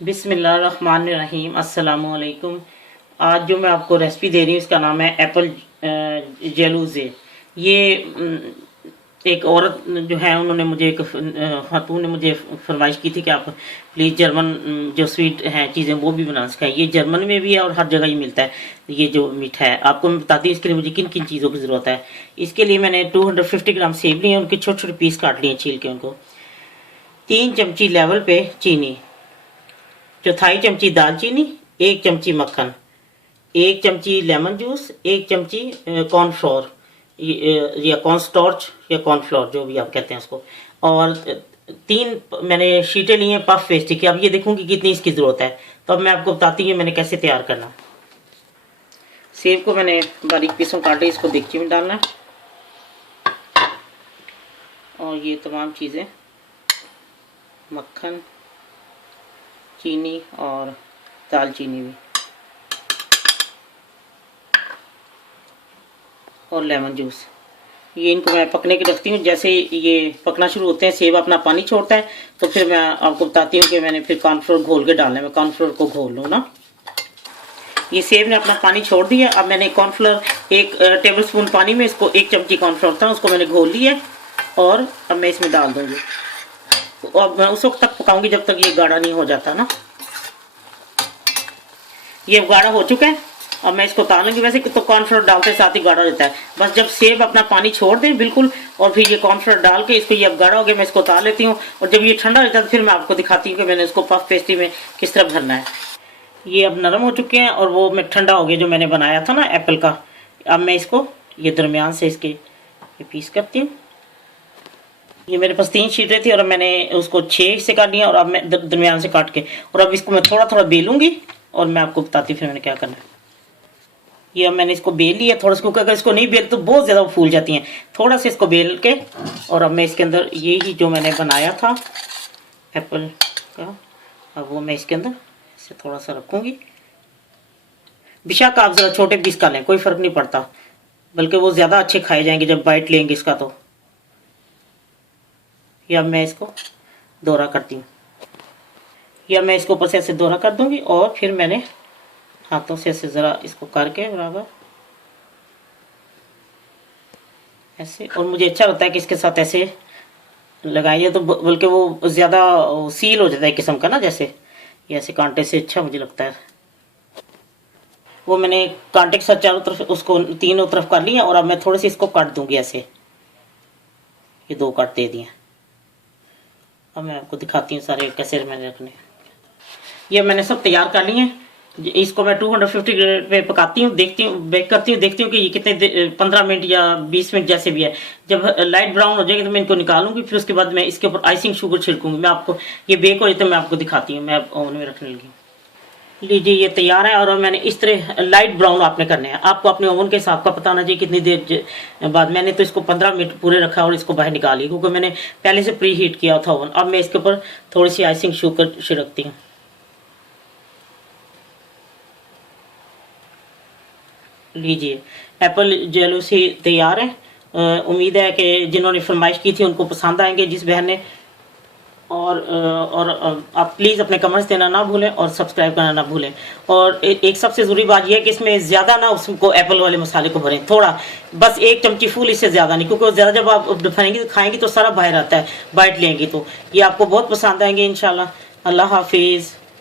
बिस्मिल्लाहिर्रहमानिर्रहीम अस्सलाम वालेकुम। आज जो मैं आपको रेसिपी दे रही हूँ इसका नाम है एप्पल जेलूज़े। ये एक औरत जो है उन्होंने मुझे एक खातून ने मुझे फरमाइश की थी कि आप प्लीज़ जर्मन जो स्वीट हैं चीज़ें वो भी बना सिखाएं। ये जर्मन में भी है और हर जगह ही मिलता है। ये जो मीठा है आपको मैं बताती हूँ इसके लिए मुझे किन किन चीज़ों की ज़रूरत है। इसके लिए मैंने 250 ग्राम सेब लिए हैं, उनके छोटे छोटे पीस काट लिए छील के उनको। 3 चमची लेवल पे चीनी, चौथाई चमची दालचीनी, 1 चमची मक्खन, 1 चमची लेमन जूस, 1 चमची कॉर्नफ्लोर या कॉर्नस्टार्च या कॉर्नफ्लोर जो भी आप कहते हैं उसको, और 3 मैंने शीटें ली हैं पफ पेस्ट्री की। अब ये देखूंगी कितनी इसकी ज़रूरत है, तो अब मैं आपको बताती हूँ मैंने कैसे तैयार करना। सेब को मैंने बारीक पीसों काटे, इसको देगची में डालना है और ये तमाम चीज़ें मक्खन, चीनी और दालचीनी भी और लेमन जूस, ये इनको मैं पकने के रखती हूँ। जैसे ये पकना शुरू होते हैं, सेब अपना पानी छोड़ता है, तो फिर मैं आपको बताती हूँ कि मैंने फिर कॉर्नफ्लोर घोल के डालना है। मैं कॉर्नफ्लोर को घोल लूँ ना। ये सेब ने अपना पानी छोड़ दिया। अब मैंने कॉर्नफ्लोर 1 टेबलस्पून पानी में इसको 1 चमची कॉर्नफ्लोर था उसको मैंने घोल लिया और अब मैं इसमें डाल दूँगी। और मैं उस वक्त तक पकाऊंगी जब तक ये गाढ़ा नहीं हो जाता ना। ये गाढ़ा हो चुका है, अब मैं इसको उतार लूँगी। वैसे तो कॉर्नफ्लोर डालते साथ ही गाढ़ा हो जाता है, बस जब सेब अपना पानी छोड़ दे बिल्कुल और फिर ये कॉर्नफ्लोर डाल के इसको, ये अब गाढ़ा हो गया, मैं इसको उतार लेती हूँ। और जब ये ठंडा हो जाता है फिर मैं आपको दिखाती हूँ कि मैंने इसको पफ पेस्ट्री में किस तरह भरना है। ये अब नरम हो चुके हैं और वो मैं ठंडा हो गया जो मैंने बनाया था ना एप्पल का। अब मैं इसको ये दरमियान से इसके ये पीस करती हूँ। ये मेरे पास 3 शीटें थी और अब मैंने उसको 6 हिस्से काट लिया और अब मैं दरमियान से काट के, और अब इसको मैं थोड़ा थोड़ा बेलूंगी और मैं आपको बताती हूँ फिर मैंने क्या करना है। ये अब मैंने इसको बेल लिया थोड़ा सा, क्योंकि अगर इसको नहीं बेल तो बहुत ज़्यादा फूल जाती हैं। थोड़ा सा इसको बेल के और अब मैं इसके अंदर ये ही जो मैंने बनाया था एप्पल का, अब वो मैं इसके अंदर इसे थोड़ा सा रखूँगी। बेशक आप ज़रा छोटे पीस का लें, कोई फ़र्क नहीं पड़ता, बल्कि वो ज़्यादा अच्छे खाए जाएंगे जब बाइट लेंगे इसका। तो या मैं इसको दोहरा करती हूँ, या मैं इसको ऊपर से ऐसे दोहरा कर दूंगी और फिर मैंने हाथों से ऐसे ज़रा इसको करके बराबर ऐसे, और मुझे अच्छा लगता है कि इसके साथ ऐसे लगाइए तो बल्कि वो ज़्यादा सील हो जाता है किस्म का ना, जैसे ये ऐसे कांटे से अच्छा मुझे लगता है। वो मैंने कांटे के साथ चारों तरफ उसको तीनों तरफ कर लिया और अब मैं थोड़ी सी इसको काट दूंगी ऐसे। ये 2 काट दे दिए। अब मैं आपको दिखाती हूँ सारे कैसे मैंने रखने। ये मैंने सब तैयार कर लिए हैं। इसको मैं 250 पे पकाती हूँ, देखती हूँ, बेक करती हूँ, देखती हूँ कि ये कितने 15 मिनट या 20 मिनट जैसे भी है। जब लाइट ब्राउन हो जाएगी तो मैं इनको निकालूंगी, फिर उसके बाद मैं इसके ऊपर आइसिंग शुगर छिड़कूंगी। मैं आपको ये बेक हो जाए तो मैं आपको दिखाती हूँ। मैं ओवन में रखने लगी। लीजिए ये तैयार है और मैंने इस तरह लाइट ब्राउन आपने करने हैं। आपको अपने ओवन के हिसाब का पता होना चाहिए कितनी देर बाद। मैंने तो इसको 15 मिनट पूरे रखा और इसको बाहर निकाली क्योंकि मैंने पहले से प्री हीट किया था ओवन। अब मैं इसके ऊपर थोड़ी सी आइसिंग शुगर छिड़कती हूँ। लीजिए एप्पल जेलूसी तैयार है। उम्मीद है कि जिन्होंने फरमाइश की थी उनको पसंद आएंगे, जिस बहन ने। और आप प्लीज़ अपने कमेंट्स देना ना भूलें और सब्सक्राइब करना ना भूलें। और एक सबसे ज़रूरी बात यह है कि इसमें ज़्यादा ना उसको एप्पल वाले मसाले को भरें, थोड़ा बस 1 चमची फूल, इससे ज़्यादा नहीं, क्योंकि ज़्यादा जब आप खाएंगी तो खाएंगी तो सारा बाहर आता है, बाइट लेंगी तो। ये आपको बहुत पसंद आएंगे इंशाल्लाह। अल्लाह हाफिज़।